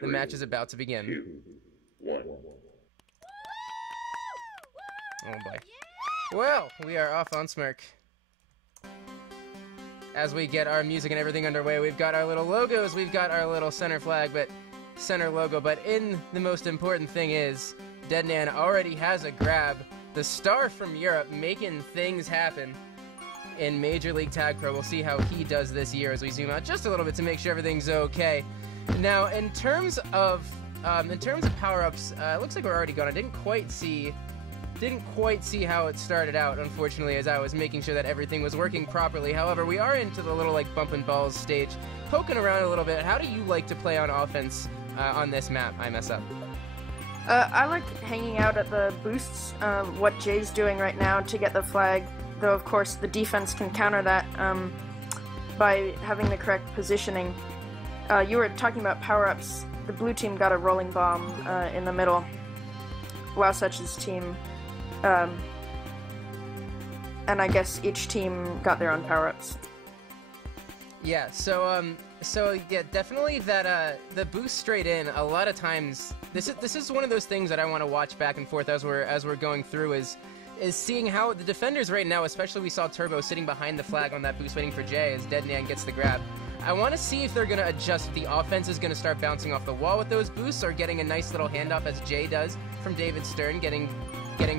The match is about to begin. 2, 1. Oh boy. Well, we are off on Smirk. As we get our music and everything underway, we've got our little logos, we've got our little center logo, but the most important thing is, Deadnan already has a grab. The star from Europe making things happen in Major League TagPro. We'll see how he does this year as we zoom out just a little bit to make sure everything's okay. Now, in terms of power-ups, it looks like we're already gone. I didn't quite see how it started out, unfortunately, as I was making sure that everything was working properly. However, we are into the little, like, bump and balls stage, poking around a little bit. How do you like to play on offense on this map, I mess up? I like hanging out at the boosts, what Jay's doing right now to get the flag, though of course the defense can counter that by having the correct positioning. You were talking about power-ups. The blue team got a rolling bomb in the middle. WowSuch's team, and I guess each team got their own power-ups. Yeah, so yeah, definitely that the boost straight in. A lot of times, this is one of those things that I want to watch back and forth as we're going through is seeing how the defenders right now, especially we saw Turbo sitting behind the flag on that boost waiting for Jay as Deadnan gets the grab. I want to see if they're going to adjust, if the offense is going to start bouncing off the wall with those boosts or getting a nice little handoff as Jay does from David Stern, getting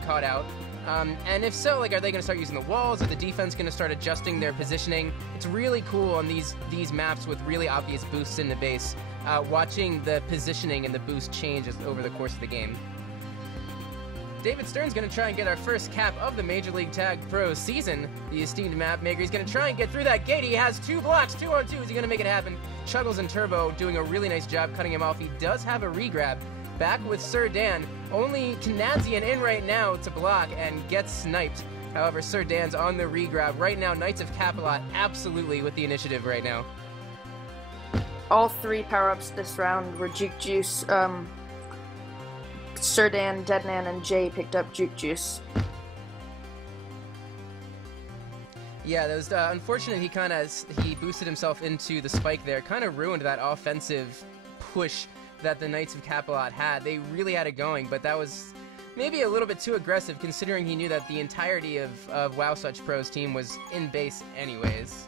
caught out. And if so, like, are they going to start using the walls? Or the defense going to start adjusting their positioning? It's really cool on these maps with really obvious boosts in the base, watching the positioning and the boost change over the course of the game. David Stern's going to try and get our first cap of the Major League TagPro season. The esteemed map maker, he's going to try and get through that gate. He has 2 blocks, 2 on 2. Is he going to make it happen? Chuggles and Turbo doing a really nice job cutting him off. He does have a regrab. Back with Sir Dan. Only Kanadzian in right now to block and gets sniped. However, Sir Dan's on the regrab. Right now, Knights of Capalot absolutely with the initiative right now. All 3 power-ups this round were Juke Juice. Sir Dan, Deadnan, and Jay picked up Juke Juice. Yeah, that was unfortunate. He boosted himself into the spike there. Kind of ruined that offensive push that the Knights of Capalot had. They really had it going, but that was maybe a little bit too aggressive considering he knew that the entirety of WowSuchPro's team was in base anyways.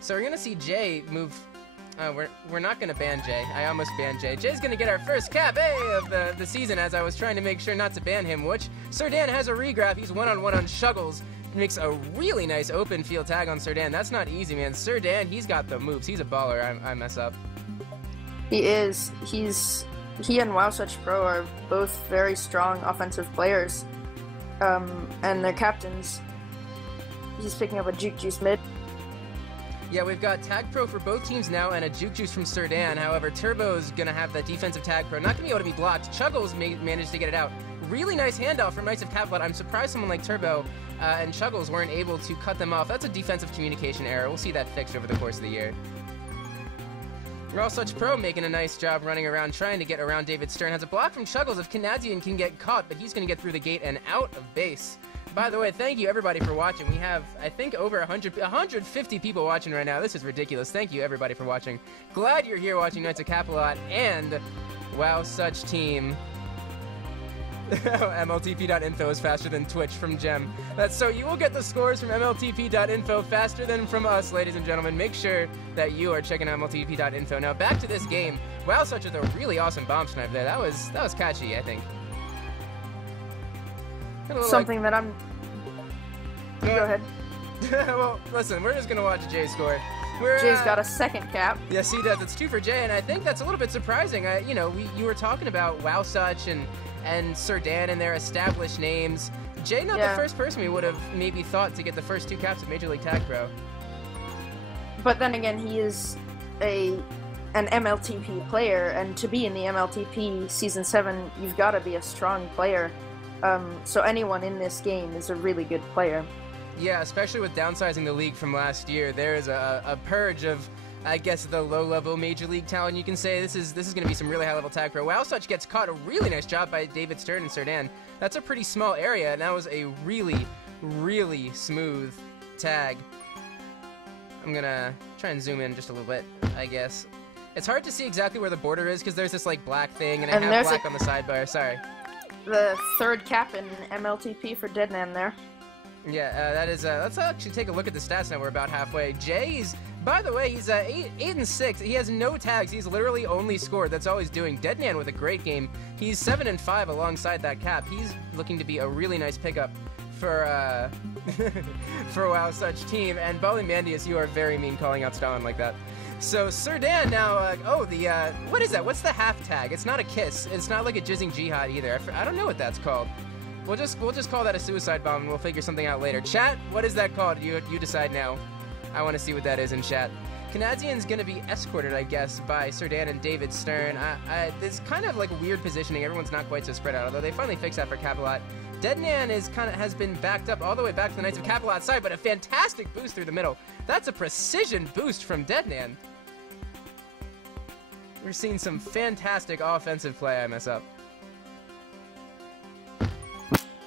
So we're going to see Jay move. We're not going to ban Jay. I almost banned Jay. Jay's going to get our first cap, of the season, as I was trying to make sure not to ban him, which Sir Dan has a regrab. He's one-on-one on Chuggles. Makes a really nice open field tag on Sir Dan. That's not easy, man. Sir Dan, he's got the moves. He's a baller. I mess up. He is. He and WowSuchPro are both very strong offensive players. And their captains. He's picking up a Juke Juice mid. Yeah, we've got TagPro for both teams now and a Juke Juice from Sir Dan. However, Turbo's going to have the defensive TagPro. Not going to be able to be blocked. Chuggles managed to get it out. Really nice handoff from Knights of Capalot. I'm surprised someone like Turbo and Chuggles weren't able to cut them off. That's a defensive communication error. We'll see that fixed over the course of the year. WowSuchPro making a nice job running around, trying to get around David Stern. Has a block from Chuggles if Kanadzian can get caught, but he's going to get through the gate and out of base. By the way, thank you everybody for watching. We have, I think, over 150 people watching right now. This is ridiculous. Thank you everybody for watching. Glad you're here watching Knights of Capalot and WowSuchTeam. MLTP.info is faster than Twitch from Gem. So you will get the scores from MLTP.info faster than from us, ladies and gentlemen. Make sure that you are checking out MLTP.info. Now back to this game. WowSuch with a really awesome bomb snipe there. That was catchy, I think. Something that I'm... Go ahead. Well, listen, we're just going to watch Jay score. Jay's got a second cap. Yes, he does. It's 2 for Jay, and I think that's a little bit surprising. You were talking about WowSuch and Sir Dan and their established names. Jay, not the first person we would have maybe thought to get the first 2 caps of Major League TagPro. But then again, he is an MLTP player, and to be in the MLTP Season 7, you've got to be a strong player. So anyone in this game is a really good player. Yeah, especially with downsizing the league from last year, there is a purge of, I guess, the low-level Major League talent. You can say this is going to be some really high-level TagPro. WowSuch gets caught. A really nice job by David Stern and Sir Dan. That's a pretty small area, and that was a really, really smooth tag. I'm going to try and zoom in just a little bit, I guess. It's hard to see exactly where the border is because there's this like black thing, and I have black on the sidebar. Sorry. The third cap in MLTP for Deadman there. Yeah, that is. Let's actually take a look at the stats now. We're about halfway. Jay's, by the way, he's 8 and 6. He has no tags. He's literally only scored. That's all he's doing. Deadman with a great game. He's 7 and 5 alongside that cap. He's looking to be a really nice pickup for for WowSuchTeam. And Ballymandius, you are very mean calling out Stalin like that. So Sir Dan now. What is that? What's the half tag? It's not a kiss. It's not like a jizzing jihad either. I don't know what that's called. We'll just call that a suicide bomb, and we'll figure something out later. Chat, what is that called? You decide now. I want to see what that is in chat. Kanadzian's gonna be escorted, I guess, by Sir Dan and David Stern. It's kind of like weird positioning. Everyone's not quite so spread out, although they finally fixed that for Capalot. Deadman has been backed up all the way back to the Knights of Capalot side, but a fantastic boost through the middle. That's a precision boost from Deadman. We're seeing some fantastic offensive play. I mess up.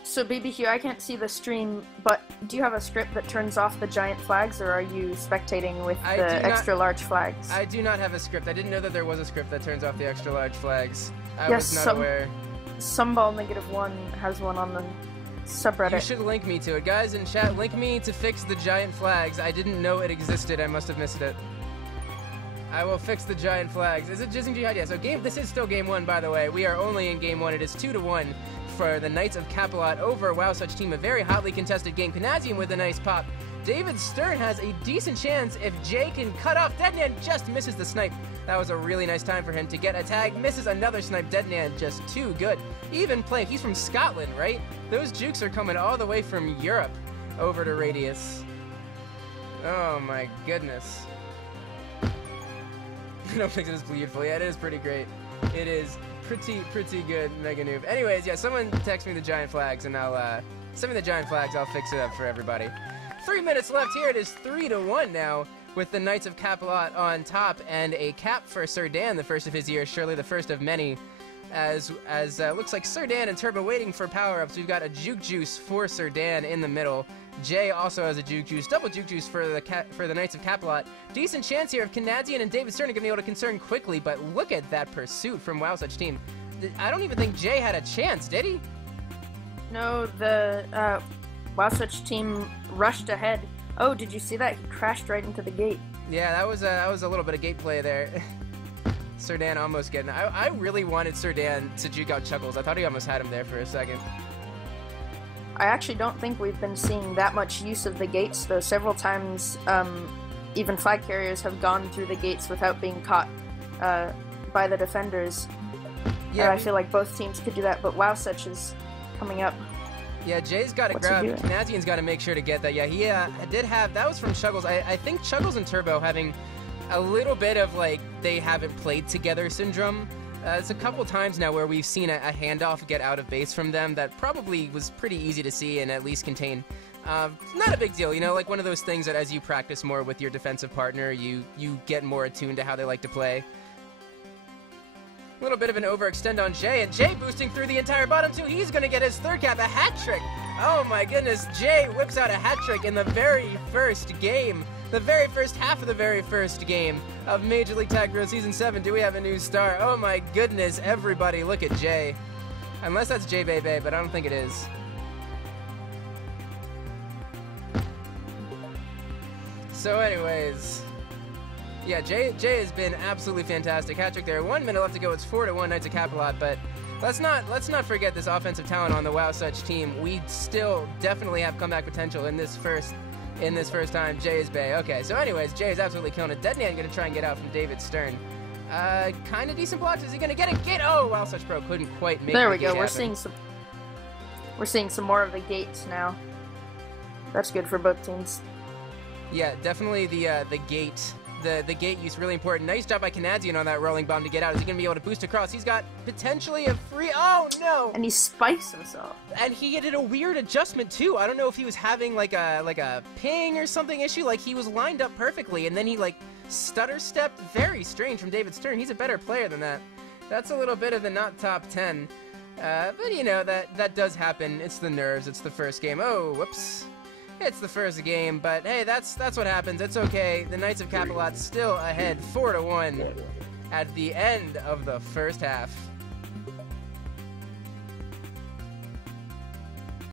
So BBQ, I can't see the stream, but do you have a script that turns off the giant flags, or are you spectating with the extra large flags? I do not have a script. I didn't know that there was a script that turns off the extra large flags. I was not aware. Sumball-1 has one on the subreddit. You should link me to it. Guys in chat, link me to fix the giant flags. I didn't know it existed. I must have missed it. I will fix the giant flags. Is it Jizzing Jihad? Yeah, so this is still game 1, by the way. We are only in game 1. It is 2-1 for the Knights of Capalot over WowSuchTeam. A very hotly contested game. Kanadzian with a nice pop. David Stern has a decent chance if Jay can cut off. Deadman just misses the snipe. That was a really nice time for him to get a tag. Misses another snipe. Deadman just too good. Even play. He's from Scotland, right? Those jukes are coming all the way from Europe over to Radius. Oh my goodness. I don't think it is beautiful. Yeah, it is pretty great. It is pretty good, Mega Noob. Anyways, yeah, someone text me the giant flags, and I'll send me the giant flags. I'll fix it up for everybody. 3 minutes left here. It is 3-1 now, with the Knights of Capalot on top, and a cap for Sir Dan, the first of his year, surely the first of many. As looks like Sir Dan and Turbo waiting for power-ups. We've got a Juke Juice for Sir Dan in the middle. Jay also has a Juke Juice, double Juke Juice for the Knights of Capalot. Decent chance here of Kanadzian and David Stern are going to be able to concern quickly, but look at that pursuit from WowSuchTeam. I don't even think Jay had a chance, did he? No, the WowSuchTeam rushed ahead. Oh, did you see that? He crashed right into the gate. Yeah, that was a little bit of gate play there. Sir Dan almost getting. I really wanted Sir Dan to juke out Chuckles. I thought he almost had him there for a second. I actually don't think we've been seeing that much use of the gates, though. Several times, even flag carriers have gone through the gates without being caught by the defenders. Yeah, I feel like both teams could do that, but WowSuch is coming up. Yeah, Jay's got to grab. Kanadzian's got to make sure to get that. Yeah, he did have. That was from Chuggles. I think Chuggles and Turbo having a little bit of, like, they haven't played together syndrome. It's a couple times now where we've seen a handoff get out of base from them that probably was pretty easy to see and at least contain. Not a big deal, you know, like one of those things that as you practice more with your defensive partner, you get more attuned to how they like to play. A little bit of an overextend on Jay, and Jay boosting through the entire bottom two. He's going to get his third cap, a hat trick. Oh my goodness, Jay whips out a hat trick in the very first game. The very first half of the very first game of Major League TagPro Season 7. Do we have a new star? Oh my goodness, everybody, look at Jay. Unless that's Jay Bebe, but I don't think it is. So anyways, yeah, Jay has been absolutely fantastic. Hat trick there. 1 minute left to go. It's 4-1 Knights of Capalot, but let's not forget this offensive talent on the WowSuchTeam. We still definitely have comeback potential in this first time. Jay is Bay. Okay, so anyways, Jay is absolutely killing it. Deadman gonna try and get out from David Stern. Kind of decent blocks. Is he gonna get a gate? Oh, WowSuchPro couldn't quite make it. There we go. We're seeing some more of the gates now. That's good for both teams. Yeah, definitely the gate. The gate use really important. Nice job by Kanadzian on that rolling bomb to get out. Is he gonna be able to boost across? He's got potentially a free. Oh no! And he spikes himself. And he did a weird adjustment too. I don't know if he was having like a ping or something issue. Like he was lined up perfectly, and then he like stutter stepped. Very strange from David Stern. He's a better player than that. That's a little bit of the not top 10. But you know that does happen. It's the nerves. It's the first game. Oh, whoops. It's the first game, but hey, that's what happens. It's okay. The Knights of Capalot still ahead 4-1 at the end of the first half.